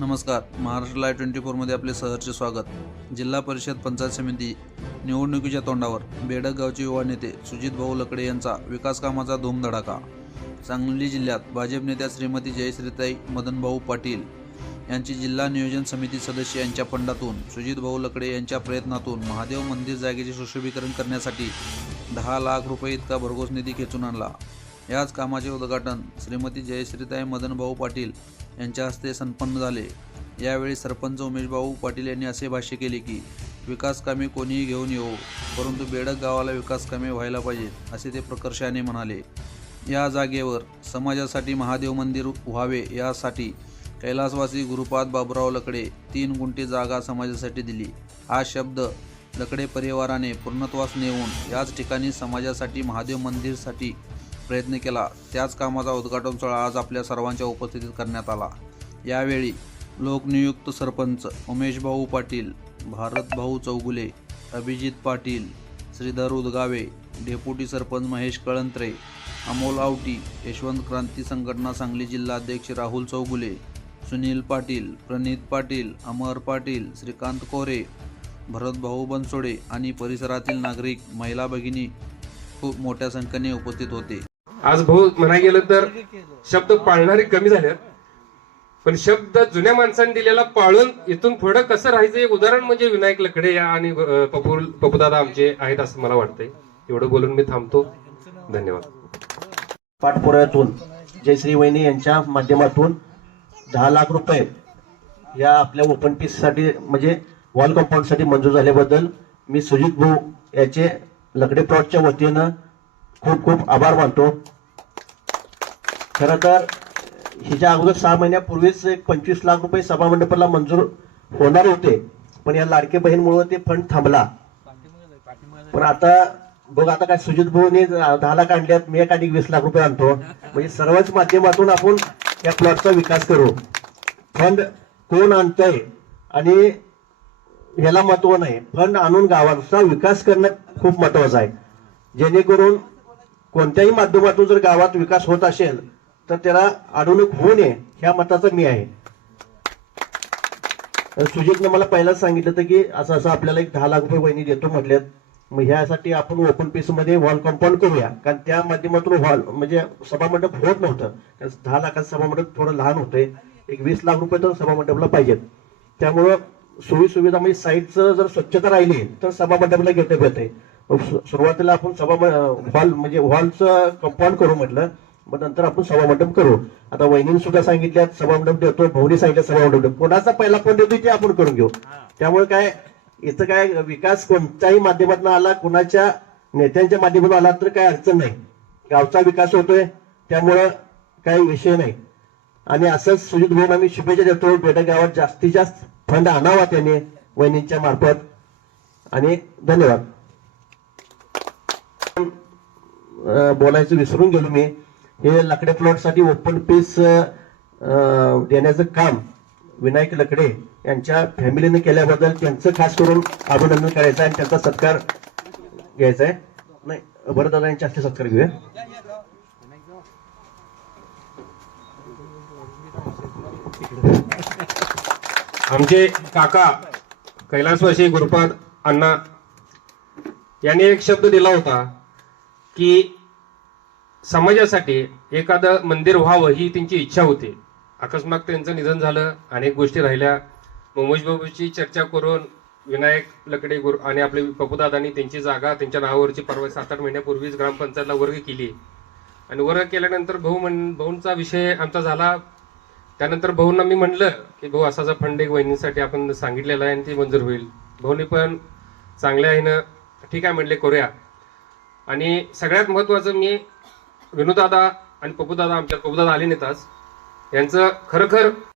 नमस्कार. Maharashtra live twenty फोरमध्ये आपले सहर्ष स्वागत. जिल्हा परिषद पंचायत समिती निवडणुकीच्या तोंडावर बेडक गावचे युवा नेते सुजित भाऊ लकडे यांचा विकास कामाचा धूमधडाका. सांगली जिल्ह्यात भाजप नेत्या श्रीमती जयश्रीताई मदनभाऊ पाटील यांची जिल्हा नियोजन समिती सदस्य यांच्या फंडातून सुजित भाऊ लकडे यांच्या प्रयत्नातून महादेव मंदिर जागेचे सुशोभीकरण करण्यासाठी दहा लाख रुपये इतका भरघोस निधी खेचून आणला. याच कामाचे उद्घाटन श्रीमती जयश्रीताई मदनभाऊ पाटील यांच्या हस्ते संपन्न झाले. यावेळी सरपंच उमेशभाऊ पाटील यांनी असे भाष्य केले की विकास कामे कोणीही घेऊन येऊ परंतु बेडक गावाला विकास कामे व्हायला पाहिजेत असे ते प्रकर्षाने म्हणाले. या जागेवर समाजासाठी महादेव मंदिर व्हावे यासाठी कैलासवासी गुरुपाद बाबुराव लकडे तीन गुंठी जागा समाजासाठी दिली. हा शब्द लकडे परिवाराने पूर्णत्वास नेऊन याच ठिकाणी समाजासाठी महादेव मंदिरसाठी प्रयत्न केला. त्याच कामाचा उद्घाटन सोहळा आज आपल्या सर्वांच्या उपस्थितीत करण्यात आला. यावेळी लोकनियुक्त सरपंच उमेशभाऊ पाटील भारतभाऊ चौगुले अभिजित पाटील श्रीधर उदगावे डेप्युटी सरपंच महेश कळंत्रे अमोल आवटी यशवंत क्रांती संघटना सांगली जिल्हा अध्यक्ष राहुल चौगुले सुनील पाटील प्रणित पाटील अमर पाटील श्रीकांत कोरे भरतभाऊ बनसोडे आणि परिसरातील नागरिक महिला भगिनी खूप मोठ्या संख्येने उपस्थित होते. आज भाऊ म्हणाय गेलं तर शब्द पाळणारे कमी झालेत. पण शब्द जुन्या माणसांनी दिलेला पाळून इथून पुढं कसं राहायचं एक उदाहरण म्हणजे विनायक लकडे या आणि पपू पपूदादा आमचे आहेत असं मला वाटतंय. एवढं बोलून मी थांबतो. धन्यवाद. पाठपुराव्यातून जयश्री वहिनी यांच्या माध्यमातून दहा लाख रुपये या आपल्या ओपन पीससाठी म्हणजे वॉल कंपाऊंडसाठी मंजूर झाल्याबद्दल मी सुजित भाऊ याचे लकडे प्लॉटच्या वतीनं खूप खूप आभार मानतो. खरं तर हिच्या अगोदर सहा महिन्यापूर्वीच एक पंचवीस लाख रुपये सभामंडपाला मंजूर होणार होते. पण या लाडके बहीणमुळे ते फंड थांबला. पण आता बघ आता काय सुजित भाऊने दहा लाख आणल्यात मी एक आणि वीस लाख रुपये आणतो. म्हणजे सर्वच माध्यमातून आपण या प्लॉटचा विकास करू. फंड कोण आणतंय आणि ह्याला महत्त्व नाही. फंड आणून गावाचा विकास करणं खूप महत्वाचं आहे. जेणेकरून कोणत्याही माध्यमातून जर गावात विकास होत असेल तर त्याला अडवणूक होऊ नये ह्या मताचा मी आहे. तर सुजितने मला पहिलाच सांगितलं होतं की असं असं आपल्याला एक दहा लाख रुपये वहिनी देतो म्हटल्यात. मग ह्यासाठी आपण ओपन पीसमध्ये हॉल कंपाऊंड करूया. कारण त्या माध्यमातून हॉल म्हणजे सभामंडप होत नव्हतं. कारण दहा लाखाचं सभामंडप थोडं लहान होतंय. एक वीस लाख रुपये तर सभामंडपला पाहिजेत. त्यामुळं सोयी सुविधा म्हणजे साईडचं जर स्वच्छता राहिली तर सभामंडपला घेता येते सुरुवातीला आपण सभा हॉल म्हणजे हॉलचं कंपाऊंड करू म्हटलं मग नंतर आपण सभामंडप करू. आता वहिनीने सुद्धा सांगितल्यात सभामंडप देतो भवनी सांगितलं सभामंडप देतो. कोणाचा पहिला फोन देतो ते आपण करून घेऊ. त्यामुळे काय इथं काय विकास कोणत्याही माध्यमातून आला कुणाच्या नेत्यांच्या माध्यमातून आला तर काय अडचण नाही. गावचा विकास होतोय त्यामुळं काही विषय नाही. आणि असंच सुजित भाऊ आम्ही शुभेच्छा देतो बेटा गावात जास्तीत जास्त फंड आणावा त्याने वहिनींच्या मार्फत. आणि धन्यवाद. बोलायचं विसरून गेलो मी. हे लकडे प्लॉटसाठी ओपन पीस देण्याचं काम विनायक लकडे यांच्या फॅमिलीने केल्याबद्दल त्यांचं खास करून अभिनंदन करायचं आणि त्यांचा सत्कार घ्यायचा आहे. नाही बरं दादा यांच्या असले सत्कार घेऊया. आमचे काका कैलासवासी गुरुपाद अण्णा यांनी एक शब्द दिला होता. की समाजासाठी एखादं मंदिर व्हावं ही त्यांची इच्छा होती. अकस्मात त्यांचं निधन झालं अनेक गोष्टी राहिल्या. मुंबई बाबूची चर्चा करून विनायक लकडे गुरु आणि आपले पप्पूदादांनी त्यांची जागा त्यांच्या नावावरची परवा सात आठ महिन्यापूर्वीच ग्रामपंचायतला वर्ग केली. आणि वर्ग केल्यानंतर भाऊ म्हण भाऊंचा विषय आमचा झाला. त्यानंतर भाऊंना मी म्हणलं की भाऊ असा असा फंड एक वहिनीसाठी आपण सांगितलेला आहे आणि ती मंजूर होईल. भाऊनी पण चांगल्या आहे ना. ठीक आहे म्हणले करूया. आणि सगळ्यात महत्वाचं मी विनोदादा आणि पप्पूदादा आमच्या पप्पूदादा आले नेताच यांचं खरोखर